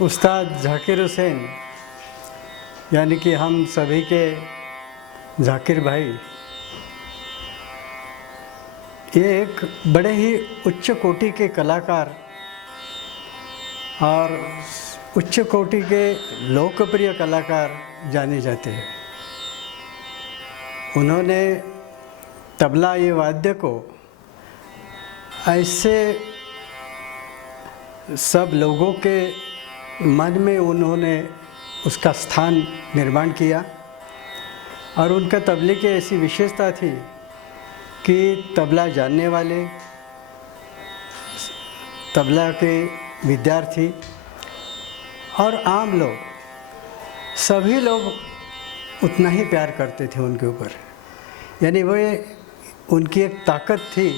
उस्ताद झाकिर हुसैन यानी कि हम सभी के झाकिर भाई, ये एक बड़े ही उच्च कोटि के कलाकार और उच्च कोटि के लोकप्रिय कलाकार जाने जाते हैं। उन्होंने तबला ये वाद्य को ऐसे सब लोगों के मन में उन्होंने उसका स्थान निर्माण किया और उनका तबले की ऐसी विशेषता थी कि तबला जानने वाले, तबला के विद्यार्थी और आम लोग, सभी लोग उतना ही प्यार करते थे उनके ऊपर। यानी वो उनकी एक ताकत थी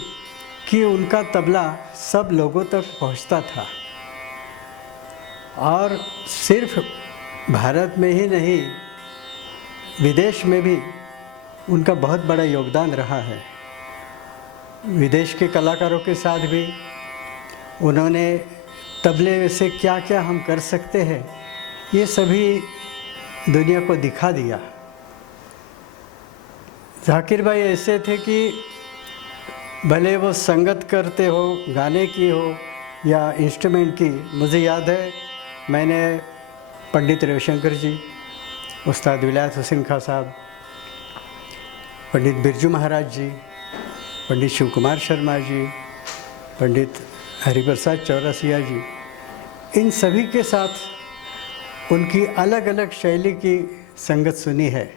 कि उनका तबला सब लोगों तक पहुंचता था और सिर्फ भारत में ही नहीं, विदेश में भी उनका बहुत बड़ा योगदान रहा है। विदेश के कलाकारों के साथ भी उन्होंने तबले से क्या क्या हम कर सकते हैं ये सभी दुनिया को दिखा दिया। झाकिर भाई ऐसे थे कि भले वो संगत करते हो, गाने की हो या इंस्ट्रूमेंट की। मुझे याद है मैंने पंडित रविशंकर जी, उस्ताद विलायत हुसैन खां साहब, पंडित बिरजू महाराज जी, पंडित शिव कुमार शर्मा जी, पंडित हरिप्रसाद चौरसिया जी, इन सभी के साथ उनकी अलग अलग शैली की संगत सुनी है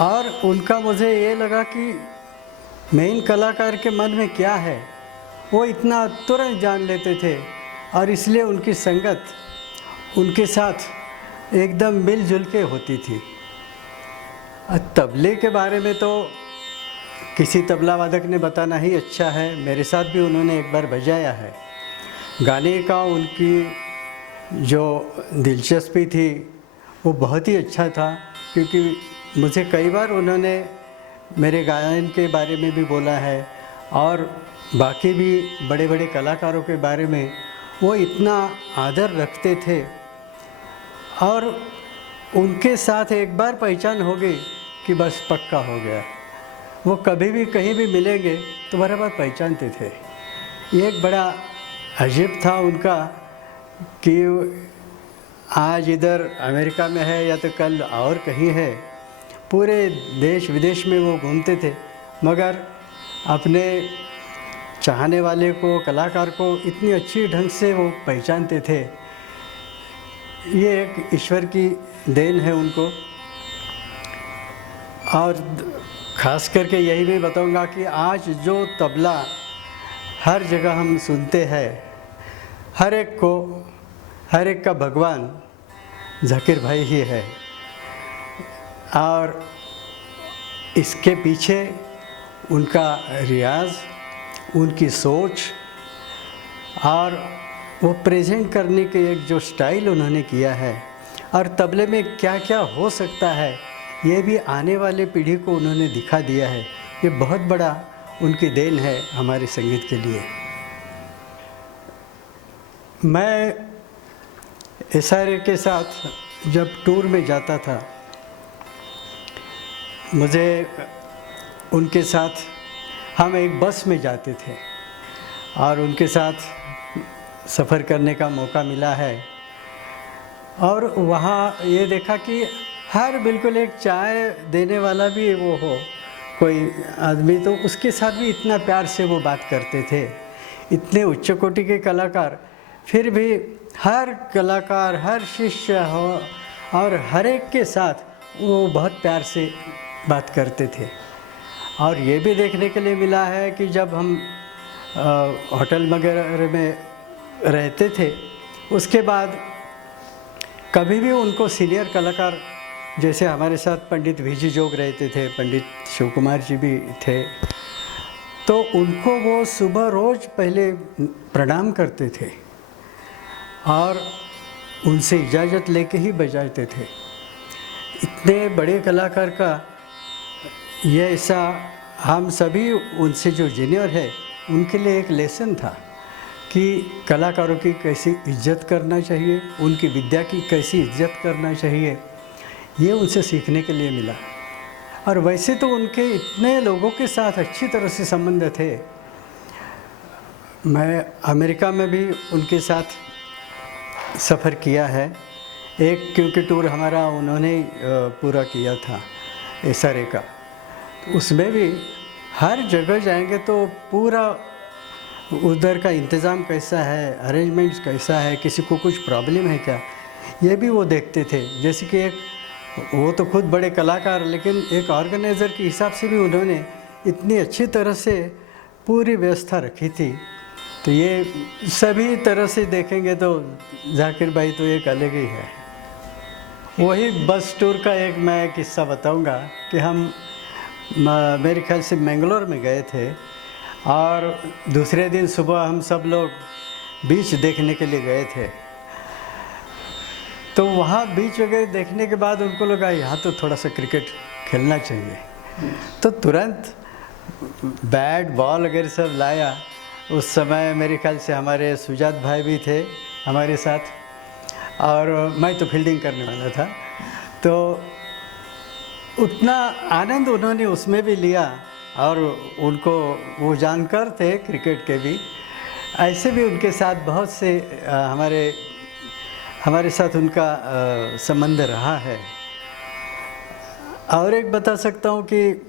और उनका मुझे ये लगा कि मेन कलाकार के मन में क्या है वो इतना तुरंत जान लेते थे और इसलिए उनकी संगत उनके साथ एकदम मिलजुल के होती थी। तबले के बारे में तो किसी तबला वादक ने बताना ही अच्छा है। मेरे साथ भी उन्होंने एक बार बजाया है। गाने का उनकी जो दिलचस्पी थी वो बहुत ही अच्छा था, क्योंकि मुझे कई बार उन्होंने मेरे गायन के बारे में भी बोला है और बाकी भी बड़े बड़े कलाकारों के बारे में वो इतना आदर रखते थे और उनके साथ एक बार पहचान हो गई कि बस पक्का हो गया। वो कभी भी कहीं भी मिलेंगे तो बराबर पहचानते थे। ये एक बड़ा अजीब था उनका कि आज इधर अमेरिका में है या तो कल और कहीं है। पूरे देश विदेश में वो घूमते थे, मगर अपने चाहने वाले को, कलाकार को इतनी अच्छी ढंग से वो पहचानते थे। ये एक ईश्वर की देन है उनको। और ख़ास करके यही मैं बताऊंगा कि आज जो तबला हर जगह हम सुनते हैं, हर एक का भगवान झाकिर भाई ही है। और इसके पीछे उनका रियाज़, उनकी सोच और वो प्रेजेंट करने के एक जो स्टाइल उन्होंने किया है और तबले में क्या क्या हो सकता है ये भी आने वाले पीढ़ी को उन्होंने दिखा दिया है। ये बहुत बड़ा उनकी देन है हमारे संगीत के लिए। मैं SRA के साथ जब टूर में जाता था, मुझे उनके साथ हम एक बस में जाते थे और उनके साथ सफ़र करने का मौका मिला है। और वहाँ ये देखा कि हर बिल्कुल एक चाय देने वाला भी वो हो कोई आदमी, तो उसके साथ भी इतना प्यार से वो बात करते थे। इतने उच्च कोटि के कलाकार, फिर भी हर कलाकार, हर शिष्य हो और हर एक के साथ वो बहुत प्यार से बात करते थे। और ये भी देखने के लिए मिला है कि जब हम होटल वगैरह में रहते थे, उसके बाद कभी भी उनको सीनियर कलाकार, जैसे हमारे साथ पंडित VG जोग रहते थे, पंडित शिव कुमार जी भी थे, तो उनको वो सुबह रोज़ पहले प्रणाम करते थे और उनसे इजाज़त लेके ही बजाते थे। इतने बड़े कलाकार का ये ऐसा, हम सभी उनसे जो जूनियर है उनके लिए एक लेसन था कि कलाकारों की कैसी इज्जत करना चाहिए, उनकी विद्या की कैसी इज्जत करना चाहिए, ये उनसे सीखने के लिए मिला। और वैसे तो उनके इतने लोगों के साथ अच्छी तरह से संबंध थे। मैं अमेरिका में भी उनके साथ सफ़र किया है। एक क्योंकि टूर हमारा उन्होंने पूरा किया था SRA का, उसमें भी हर जगह जाएंगे तो पूरा उधर का इंतज़ाम कैसा है, अरेंजमेंट्स कैसा है, किसी को कुछ प्रॉब्लम है क्या, ये भी वो देखते थे। जैसे कि एक वो तो खुद बड़े कलाकार, लेकिन एक ऑर्गेनाइज़र के हिसाब से भी उन्होंने इतनी अच्छी तरह से पूरी व्यवस्था रखी थी। तो ये सभी तरह से देखेंगे तो जाकिर भाई तो एक अलग ही है। वही बस टूर का एक मैं किस्सा बताऊंगा कि हम मेरे ख्याल से मैंगलोर में गए थे और दूसरे दिन सुबह हम सब लोग बीच देखने के लिए गए थे। तो वहाँ बीच वगैरह देखने के बाद उनको लगा यहाँ तो थोड़ा सा क्रिकेट खेलना चाहिए, तो तुरंत बैट बॉल वगैरह सब लाया। उस समय मेरे ख्याल से हमारे सुजात भाई भी थे हमारे साथ और मैं तो फील्डिंग करने वाला था। तो उतना आनंद उन्होंने उसमें भी लिया और उनको वो जानकार थे क्रिकेट के भी। ऐसे भी उनके साथ बहुत से हमारे साथ उनका संबंध रहा है। और एक बता सकता हूँ कि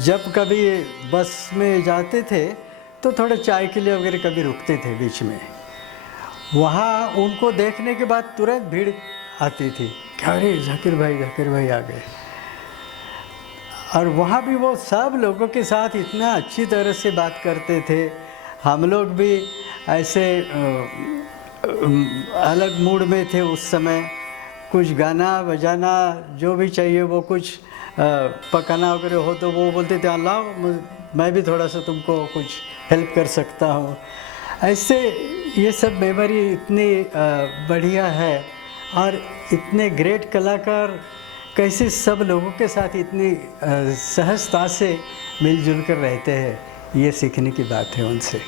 जब कभी बस में जाते थे तो थोड़ा चाय के लिए वगैरह कभी रुकते थे बीच में। वहाँ उनको देखने के बाद तुरंत भीड़ आती थी, क्या अरे जाकिर भाई आ गए। और वहाँ भी वो सब लोगों के साथ इतना अच्छी तरह से बात करते थे। हम लोग भी ऐसे अलग मूड में थे उस समय, कुछ गाना बजाना जो भी चाहिए वो कुछ पकाना वगैरह हो तो वो बोलते थे लाओ मैं भी थोड़ा सा तुमको कुछ हेल्प कर सकता हूँ। ऐसे ये सब मेमोरी इतनी बढ़िया है। और इतने ग्रेट कलाकार कैसे सब लोगों के साथ इतनी सहजता से मिलजुल कर रहते हैं, ये सीखने की बात है उनसे।